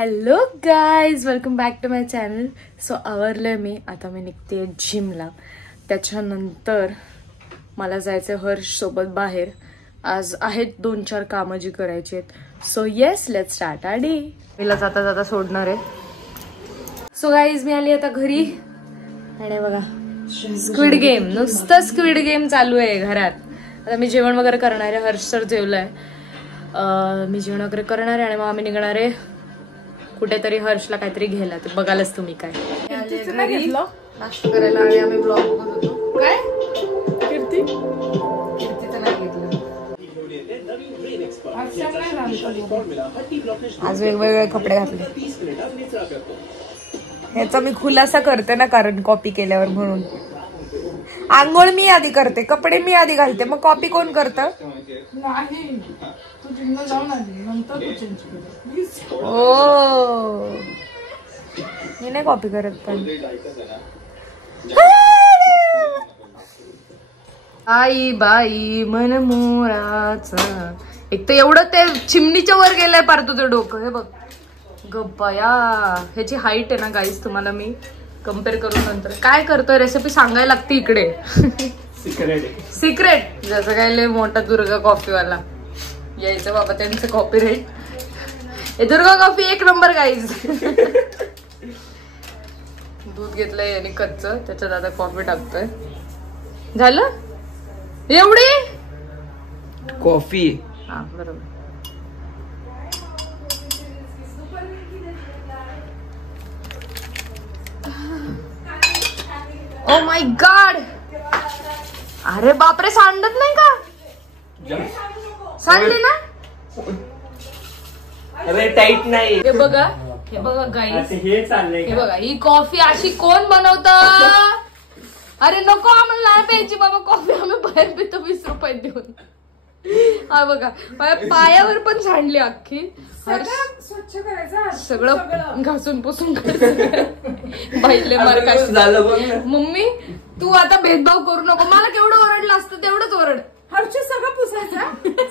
Hello guys, welcome back to my channel. So आवरलंय मी, आता मी निघते जिमला. त्याच्यानंतर मला जायचं हर्ष सोबत बाहेर. आज आहेत 2-4 कामं जी करायची आहेत. So yes, let's start our day. मला जाता जाता सोडणार आहे. सो गाईज, मी आली आता घरी आणि बघा स्क्विड गेम, नुसतं स्क्विड गेम चालू आहे घरात. आता मी जेवण वगैरे करणार आहे. हर्ष सर जेवलाय, मी जेवण वगैरे करणार आहे आणि मग आम्ही निघणार आहे कुठेतरी हर्षला काहीतरी घ्यायला. ते बघालच तुम्ही काय नाश्ता करायला. आणि आम्ही ब्लॉग बघत होतो. काय कीर्तीचं नाही घेतलं. आज वेगवेगळे कपडे घातले. ह्याचा मी खुलासा करते ना, कारण कॉपी केल्यावर म्हणून. आंघोळ मी आधी करते, कपडे मी आधी घालते, मग कॉपी कोण करतं? ओ, मी नाही कॉपी करत. पण आई बाई मन मोराचा, एक तर एवढं ते चिमणीच्या वर गेलंय पार तुझं डोकं. हे बघ गप्पाया, ह्याची हाईट आहे ना गाईज, तुम्हाला मी कम्पेअर करून नंतर काय करतोय रेसिपी सांगायला लागते इकडे. सिक्रेट जसं काय लय मोठा दुर्गा कॉफीवाला यायचं बाबा, त्यांचं कॉपीराईट. हे दुर्गा कॉफी 1 नंबर गाईज. दूध घेतलंय आणि कच्च, त्याच्यात आता कॉफी टाकतोय. झालं एवढी कॉफी. हा बरोबर. ओ माय गॉड, अरे बापरे, सांडत नाही का? सांडली ना? अरे टाईट नाही. हे बघा, हे बघा गाईस, हे चाललंय. हे बघा, ही कॉफी अशी कोण बनवत? अरे नको, आम्हाला नाही प्यायची बाबा कॉफी, आम्ही बाहेर पितो 20 रुपये देऊन. हा बघा, माझ्या पायावर पण सांडली अख्खी. स्वच्छ करायचं, सगळं घासून पुसून बाईले मार झालं बघ ना. मम्मी तू आता भेदभाव करू नको. मला केवढं ओरडलं असतं तेवढंच ओरड. हर्ष सगळं पुसायचं,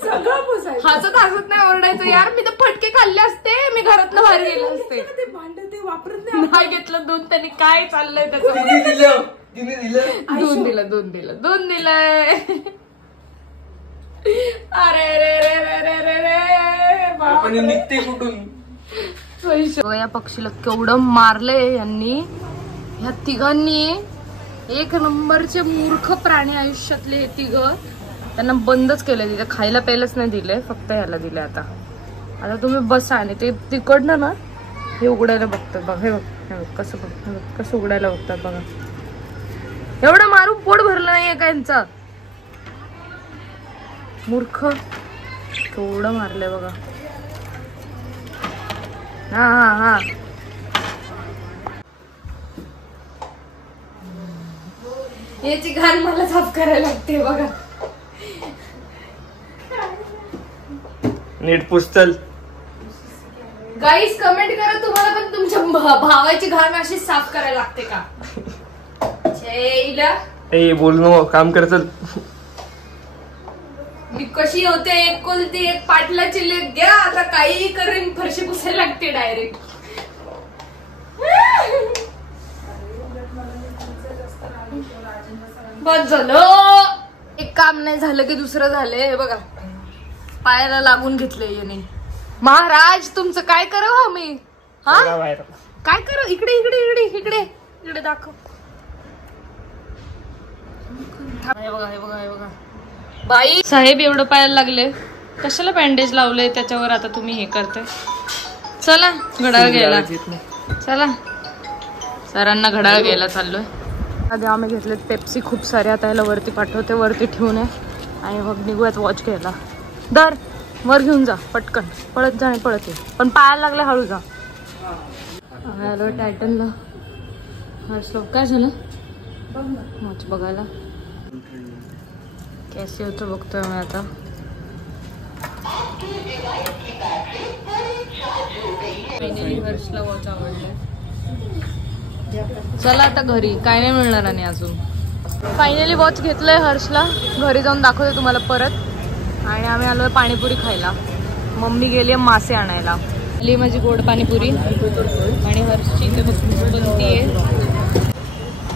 सगळं पुसायचं. हसत हसत नाही ओरडायचं. यार मी तर फटके खाल्ले असते, मी घरातनं बाहेर गेले असते. ते भांड ते वापरत नाही घेतलं दूध, त्यांनी काय चाललंय त्याचं. दूध दिलंय. अरे रे रे रे रे रे रे, निघते कुठून? या पक्षीला केवढं मारलंय यांनी, ह्या तिघांनी. 1 नंबरचे मूर्ख प्राणी आयुष्यातले हे तिघ. त्यांना बंदच केलंय, तिथे खायला प्यायलाच नाही दिले, फक्त ह्याला दिले. आता तुम्ही बसा आणि ते तिकडनं ना हे उघडायला बघतात. बघ हे बघ कसं, बघ कसं उघडायला बघतात बघा. एवढं मारून पोट भरलं नाहीये का यांचं? मूर्ख, केवढं मारलंय बघा. हा हा हा, याची घाण मला साफ करायला लागते बघा. नीट पुस्तल. गाईज कमेंट करा, तुम्हाला पण तुमच्या भावाची घाण अशी साफ करायला लागते का? ए बोल नो, काम कर चल. मी कशी होते, एकुलती एक पाटलाची लेक घ्या. आता काही करीन, फरशी पुसायला लागते डायरेक्ट. बस झालं, एक काम नाही झालं की दुसरं झालंय. हे बघा, पायाला लागून घेतलंय याने. महाराज तुमचं काय करावं आम्ही? हा काय करू? इकडे इकडे इकडे इकडे इकडे दाखव. हे बघा, हे बघा, हे बघा. बाई साहेब एवढं पायाला लागले, कशाला बँडेज लावलंय त्याच्यावर? आता तुम्ही हे करताय. चला घड्याळ घ्यायला, चला सरांना घड्याळ घ्यायला चाललोय. आधी आम्ही घेतलेत पेप्सी खूप सारे. आता याला वरती पाठवते, वरती ठेवून आहे आणि मग निघूयात वॉच घ्यायला. दर वर घेऊन जा पटकन, पळत जा आणि पळत ये, पण पायाला लागले हळू जा. हॅलो टायटनला. हर्षलो काय झालं वॉच बघायला? कॅसे होतं बघतोय मी आता. फायनली हर्षला वॉच आवडलं. चला आता घरी, काय नाही मिळणार आणि अजून. फायनली वॉच घेतलंय हर्षला, घरी जाऊन दाखवते तुम्हाला परत. आणि आम्ही आलोय पाणीपुरी खायला. मम्मी गेली मासे आणायला. आली माझी गोड पाणीपुरी आणि हर्षची इथे बनतीये.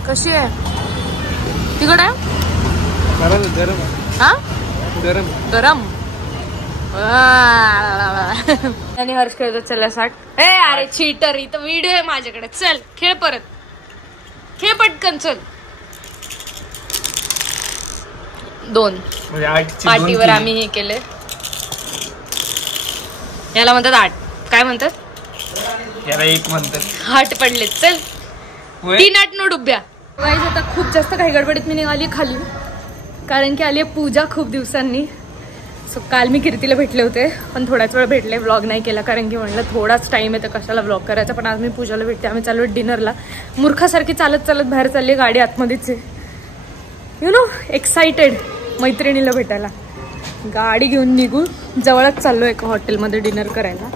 कशी आहे? तिकड आहे गरम हा गरम गरम. आणि हर्ष खेळतो चला 60. ए अरे चीटर, इथं व्हिडिओ आहे माझ्याकडे. चल खेळ, परत खेळ पटकन. चल 2 म्हणजे 8वर आम्ही हे केले. याला म्हणतात 8. काय म्हणतात याला 1 म्हणतात. 8 पडले. चल 3 8 नो डुब्या. गाईज आता खूप जास्त काही गडबडीत मी निघाली खाली, कारण की आली आहे पूजा खूप दिवसांनी. सो काल मी कीर्तीला भेटले होते, पण थोड्याच वेळ भेटले, व्लॉग नाही केला कारण की म्हणलं थोडाच टाइम आहे तर कशाला व्लॉग करायचा. पण आज मी पूजाला भेटते. आम्ही चालू डिनरला. मूर्खासारखी चालत चालत बाहेर चालली, गाडी आतमध्येच आहे. यु नो एक्साइटेड मैत्रिणीला भेटायला. गाडी घेऊन निघू, जवळच चाललो एका हॉटेलमध्ये डिनर करायला.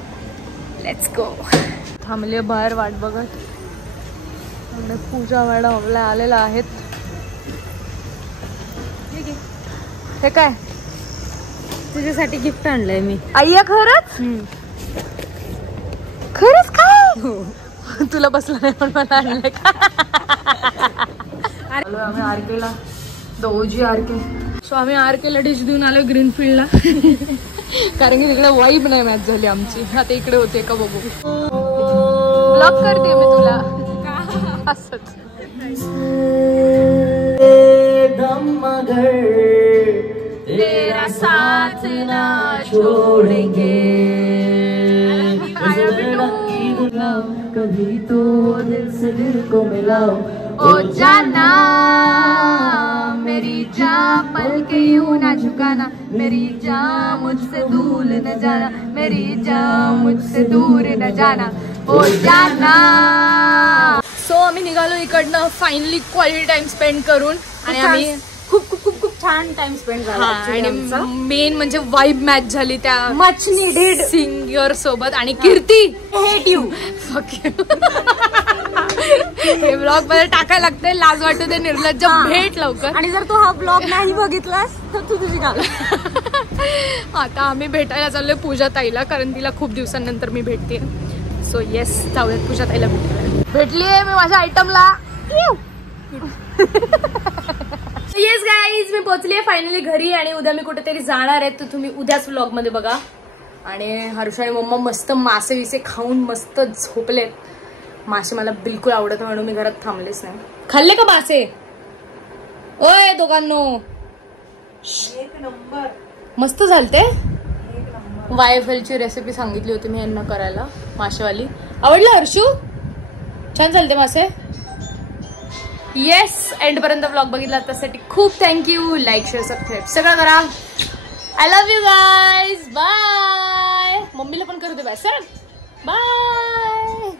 Let's go. थांबले बाहेर वाट बघत. पूजा मॅडम आपल्या आलेल्या आहेत. हे काय तुझ्यासाठी गिफ्ट आणलंय मी. आय्या खरंच? खरंच काय? तुला बसलं नाही पण मला आणलंय का? आम्ही आरकेला, द ओजी आरके. सो आम्ही आरकेला डिश देऊन आलो ग्रीनफील्डला, कारण की तिकडे वाईब नाही मॅच झाली आमची. आता इकडे होते का बघू. ब्लॉक करते मी तुला असंच. तेरा साथ ना छोड़ेंगे, कभी तो दिल से दिल को मिलाओ ओ जाना, मेरी जान पल के यूं ना झुकाना, मेरी जान मुझसे दूर न जाना, मेरी जान मुझसे दूर न जाना ओ जाना. सो आम्ही निघालो इकडनं फायनली क्वालिटी टाइम स्पेंड करून. आणि आम्ही खूप खूप खूप खूप छान टाइम स्पेंड झाला. आणि मेन म्हणजे वाईब मॅच झाली त्या मच नीडेड सिंगर सोबत. आणि कीर्ती हेट यू. हे ब्लॉग मध्ये टाकायला लागतंय, लाज वाटते ते निर्लज्ज. भेट लवकर. आणि जर तू हा ब्लॉग नाही बघितलास तर तू तुझी गाव. आता आम्ही भेटायला चाललोय पूजा ताईला, कारण तिला खूप दिवसांनंतर मी भेटते. सो येस, जाऊयात पूजा ताईला भेटलीये मी माझ्या आयटमला. येस गाईज, मी पोहोचलीये फायनली घरी. आणि उद्या मी कुठेतरी जाणार आहे, तर तुम्ही उद्याच व्लॉग मध्ये बघा. आणि हर्ष आणि मम्मा मस्त मासे विसे खाऊन मस्त झोपलेत. मासे मला बिलकुल आवडत म्हणून मी घरात थांबलेच नाही. खाल्ले का मासे? ओय दोघांनो, एक नंबर मस्त झालते. YFL ची रेसिपी सांगितली होती मी यांना करायला, मासेवाली. आवडलं हर्षू? छान झालते मासे. येस, एंड पर्यंत व्लॉग बघितला त्यासाठी खूप थँक्यू. लाईक शेअर सबस्क्राईब सगळं करा. I love you guys. Bye. मम्मीला पण करू दे बाय. Sir bye.